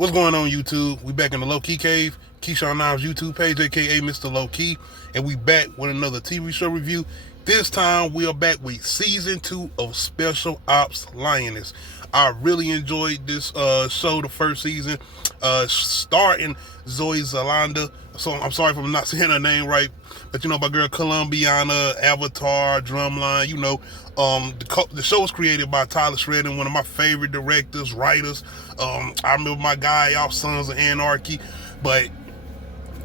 What's going on, YouTube? We back in the Low Key Cave, Keyshawn Niles YouTube page, aka Mr. Low Key, and we back with another TV show review. This time we are back with season 2 of Special Ops Lioness. I really enjoyed this show, the first season, starting Zoe Zalanda. So I'm sorry if I'm not saying her name right, but you know, my girl Colombiana, Avatar, Drumline. You know, the show was created by Tyler Shredden, one of my favorite directors, writers. I remember my guy off Sons of Anarchy, but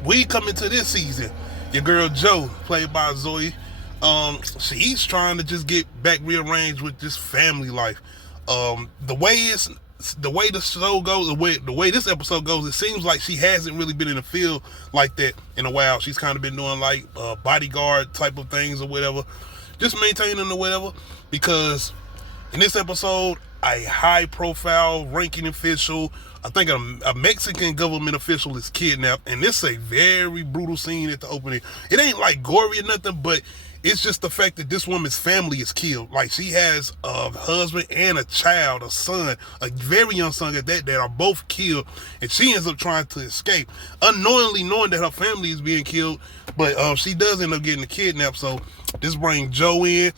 we come into this season. Your girl Joe, played by Zoe, she's trying to just get back rearranged with this family life. The way the show goes, the way this episode goes, it seems like she hasn't really been in the field like that in a while. She's kind of been doing like bodyguard type of things or whatever, just maintaining or whatever. Because in this episode, a high-profile ranking official, I think a Mexican government official, is kidnapped, and this is a very brutal scene at the opening. It ain't like gory or nothing, but it's just the fact that this woman's family is killed. Like, she has a husband and a child, a son, a very young son at that are both killed, and she ends up trying to escape, unknowingly knowing that her family is being killed, but she does end up getting kidnapped. So this brings Joe in.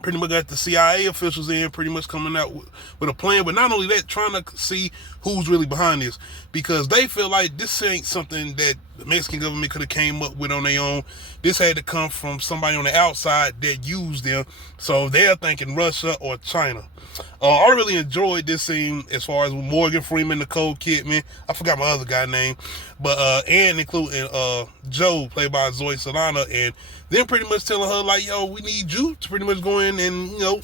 Pretty much got the CIA officials in, pretty much coming out with a plan. But not only that, trying to see who's really behind this, because they feel like this ain't something that the Mexican government could have came up with on their own. This had to come from somebody on the outside that used them. So they're thinking Russia or China. I really enjoyed this scene as far as Morgan Freeman, Nicole Kidman. I forgot my other guy's name, but and including Joe, played by Zoe Saldana, and then pretty much telling her like, yo, we need you to pretty much go in and, you know,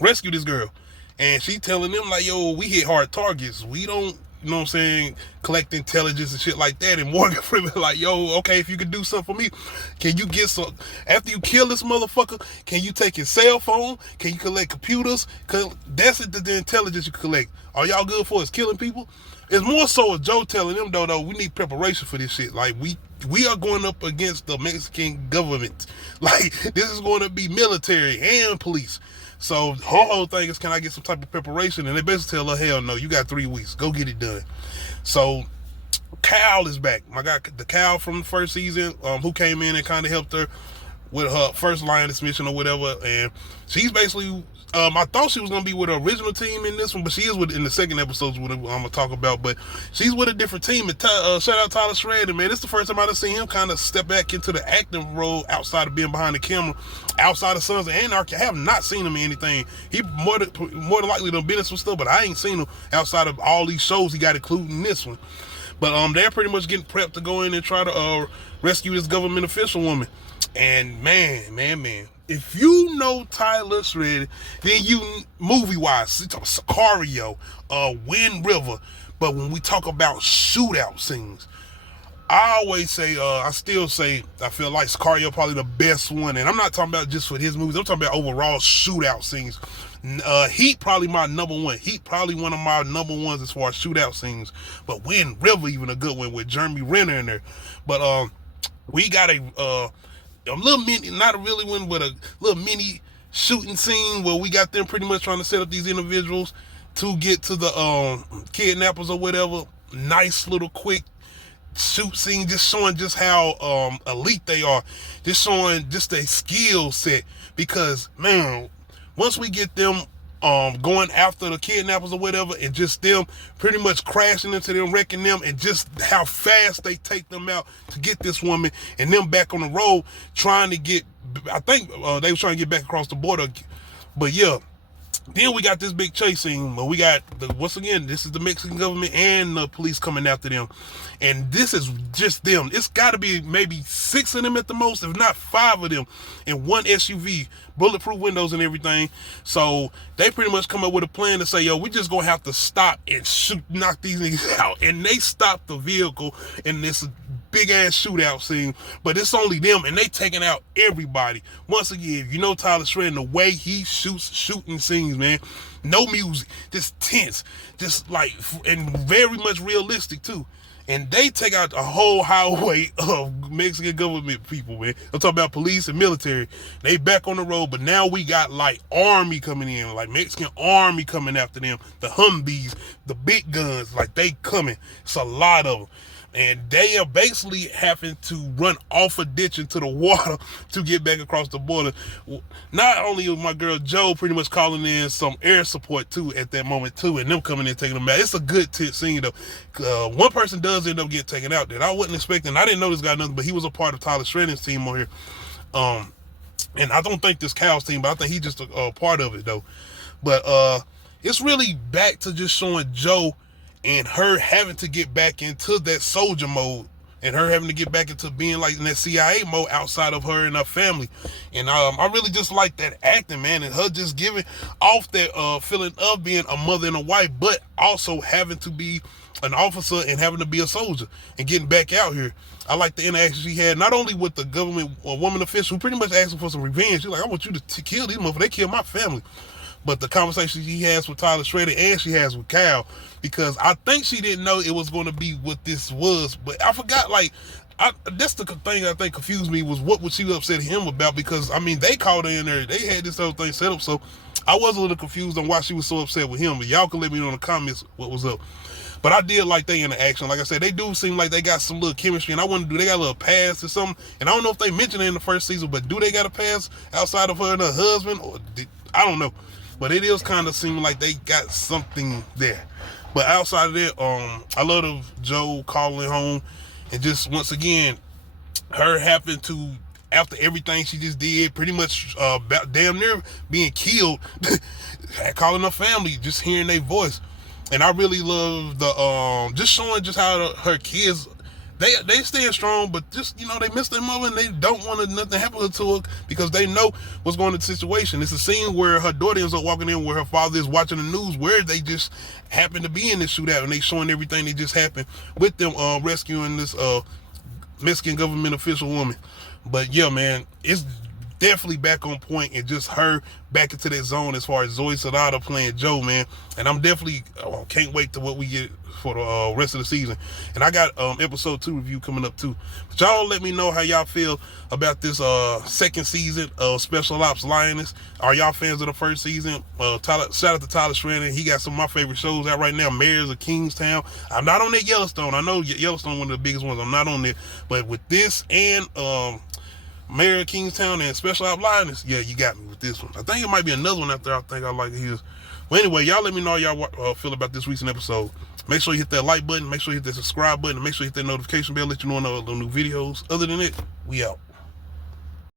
rescue this girl. And she telling them like, yo, we hit hard targets. We don't, you know what I'm saying, collect intelligence and shit like that. And Morgan Freeman like, yo, okay, if you could do something for me, can you get some, after you kill this motherfucker, can you take his cell phone? Can you collect computers? Cause that's the intelligence you collect. Are y'all good for us killing people? It's more so of Joe telling them though, we need preparation for this shit. Like, we are going up against the Mexican government. Like, this is going to be military and police. So her whole thing is, can I get some type of preparation? And they basically tell her, hell no, you got 3 weeks. Go get it done. So Cal is back. My guy, the Cal from the first season, who came in and kind of helped her with her first Lioness mission or whatever. And she's basically, I thought she was going to be with her original team in this one, but she is in the second episode, what I'm going to talk about. But she's with a different team. And shout out Tyler Shredden, man. This is the first time I've seen him kind of step back into the acting role outside of being behind the camera, outside of Sons of Anarchy. I have not seen him in anything. He more than likely done been in some stuff, but I ain't seen him outside of all these shows he got, including this one. But they're pretty much getting prepped to go in and try to rescue this government official woman. And man, if you know Tyler Shredden, then you, movie-wise, you talk about Sicario, Wind River. But when we talk about shootout scenes, I always say, I still say, I feel like Sicario probably the best one. And I'm not talking about just for his movies. I'm talking about overall shootout scenes. Heat probably my number one. Heat probably one of my number ones as far as shootout scenes. But Wind River, even a good one with Jeremy Renner in there. But we got a little mini, not a really one, but a little mini shooting scene where we got them pretty much trying to set up these individuals to get to the kidnappers or whatever. Nice little quick shoot scene, just showing just how elite they are, just showing just their skill set. Because man, once we get them going after the kidnappers or whatever, and just them pretty much crashing into them, wrecking them, and just how fast they take them out to get this woman, and them back on the road trying to get, I think they were trying to get back across the border. But yeah, then we got this big chase scene where we got, once again, this is the Mexican government and the police coming after them. And this is just them. It's got to be maybe 6 of them at the most, if not 5 of them, in one SUV, bulletproof windows and everything. So they pretty much come up with a plan to say, yo, we just going to have to stop and knock these niggas out. And they stop the vehicle, and this big ass shootout scene, but it's only them and they taking out everybody. Once again, you know Tyler Shredden, the way he shoots shooting scenes, man. No music, just tense, just like, and very much realistic too. And they take out a whole highway of Mexican government people, man. I'm talking about police and military. They back on the road, but now we got like army coming in, like Mexican army coming after them. The Humvees, the big guns, like they coming. It's a lot of them. And they are basically having to run off a ditch into the water to get back across the border. Not only was my girl Joe pretty much calling in some air support too at that moment too, and them coming in taking them out. It's a good scene though. One person does end up getting taken out that I wasn't expecting. I didn't know this guy nothing, but he was a part of Tyler Shredden's team on here. And I don't think this Cal's team, but I think he's just a part of it though. But it's really back to just showing Joe and her having to get back into that soldier mode, and her having to get back into being like in that CIA mode outside of her and her family. And I really just like that acting, man, and her just giving off that feeling of being a mother and a wife, but also having to be an officer and having to be a soldier and getting back out here. I like the interaction she had, not only with the government woman official who pretty much asking for some revenge. She's like, I want you to kill these motherfuckers. They killed my family. But the conversation she has with Tyler Shredden and she has with Cal, because I think she didn't know it was going to be what this was. But I forgot, like, that's the thing I think confused me was what would she upset him about, because, I mean, they called her in there. They had this whole thing set up, so I was a little confused on why she was so upset with him. But y'all can let me know in the comments what was up. But I did like their interaction. Like I said, they do seem like they got some little chemistry, and I wonder, do they got a little past or something? And I don't know if they mentioned it in the first season, but do they got a past outside of her and her husband? Or I don't know. But it is kind of seeming like they got something there. But outside of that, I love Joe calling home, and just once again, her having to, after everything she just did, pretty much damn near being killed, calling her family, just hearing their voice. And I really love the just showing just how her kids, they staying strong, but just, you know, they miss their mother and they don't want nothing happen to her because they know what's going on in the situation. It's a scene where her daughter ends up walking in where her father is watching the news, where they just happen to be in this shootout, and they showing everything that just happened with them rescuing this Mexican government official woman. But yeah, man, it's definitely back on point, and just her back into that zone as far as Zoe Saldana playing Joe, man. And I'm definitely can't wait to what we get for the rest of the season. And I got episode 2 review coming up too. But y'all let me know how y'all feel about this second season of Special Ops Lioness. Are y'all fans of the first season? Shout out to Tyler Shredden. He got some of my favorite shows out right now. Mayors of Kingstown. I'm not on that Yellowstone. I know Yellowstone one of the biggest ones. I'm not on it. But with this and Mayor of Kingstown and Special Ops Lioness, yeah, you got me with this one. I think it might be another one out there I think I like his. Well, anyway, y'all let me know how y'all feel about this recent episode. Make sure you hit that like button. Make sure you hit that subscribe button. And make sure you hit that notification bell, let you know when I upload new videos. Other than that, we out.